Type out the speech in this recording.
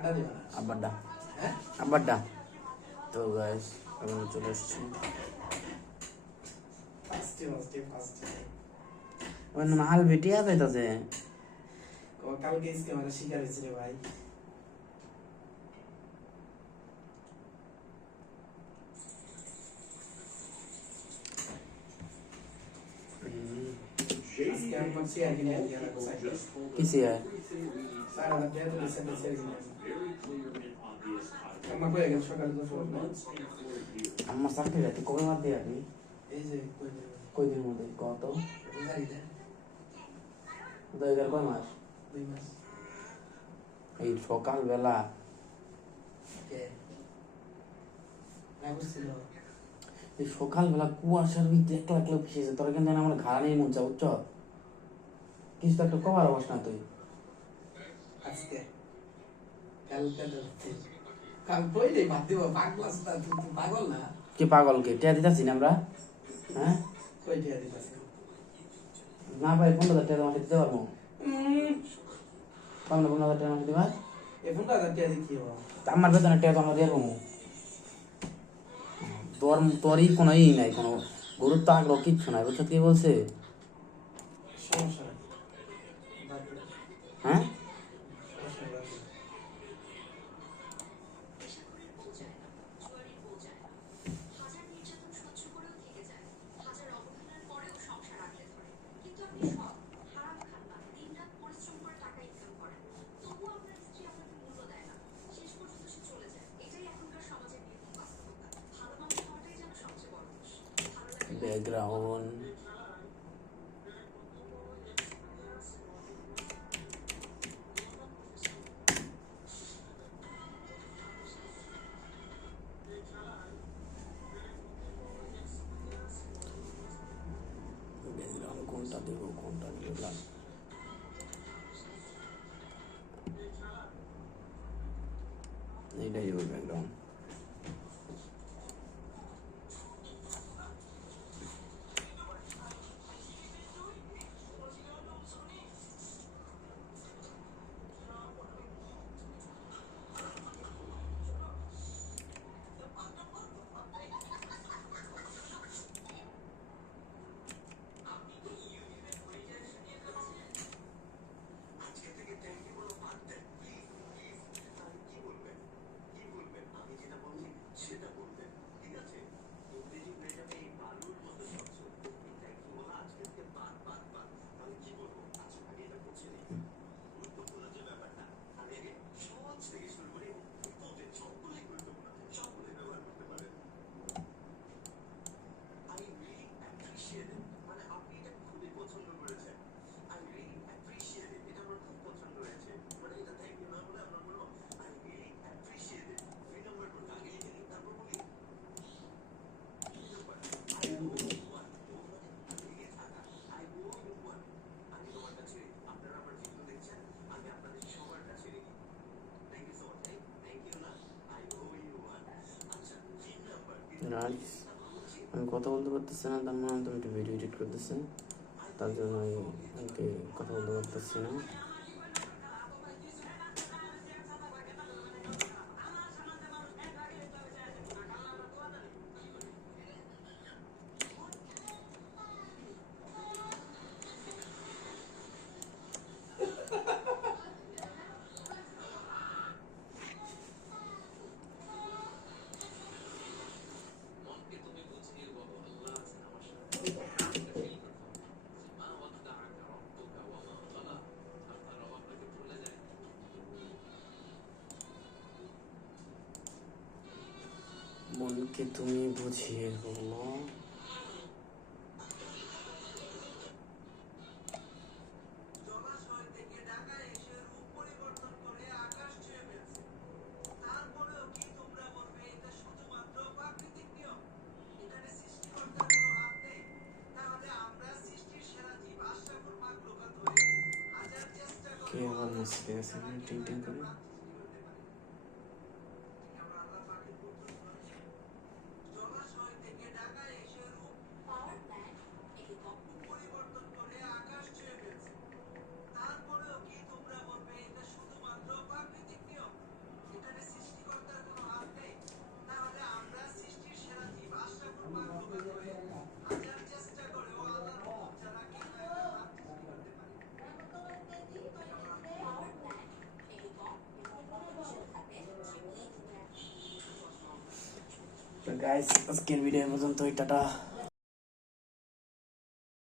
আব্বারটা আব্বারটা তো গাইস আমি চলে এসেছি মাল বেটিয়া যাইতাছে কালকে ইসকে মানে শিকার হয়েছে রে ভাই किसी है अम्मा साथ में रहती कब मार दिया अभी कोई दिन होते कौन तो दो इधर कोई मार এই সকাল বেলা এই সকাল বেলা কুয়াশার ভিতরে একলা একলা ফেসে তোরা কিন্তু আমার ঘাড়া নেই মন চা উচ্চ কিছু তো একটা কবার অবস না তুই আজকে কাল পয়লে ভাত দিব পাগল না কে পাগল কে টিয়া দিতাছি না আমরা হ্যাঁ কই টিয়া দিতাছি না ভাই 15,000 টাকা আমাকে দিতে পারবো কম না 15,000 টাকা আমাকে দিবা এই 15,000 টাকা দিয়ে কি হবে আমার বেতনের টাকা তো আমরা দিয়ে দেবো তোরই কোনো ই নাই কোনো গুরুত্ব আগ্রহ কিচ্ছু নাই বুঝছো কি বলছে সমস্যা হ্যাঁ background background কোনটা দেব এইটাই হবে background আমি কথা বলতে পারতেছি না তার মানে তুমি একটু ভিডিও এডিট করতেছে তার জন্য আমি কথা বলতে পারতেছি না মনকে তুমি বুঝিয়ে বলো কে আবার মুসকে আছে টিং টিং করে তো গাইস আজকের ভিডিও পর্যন্ত টাটা।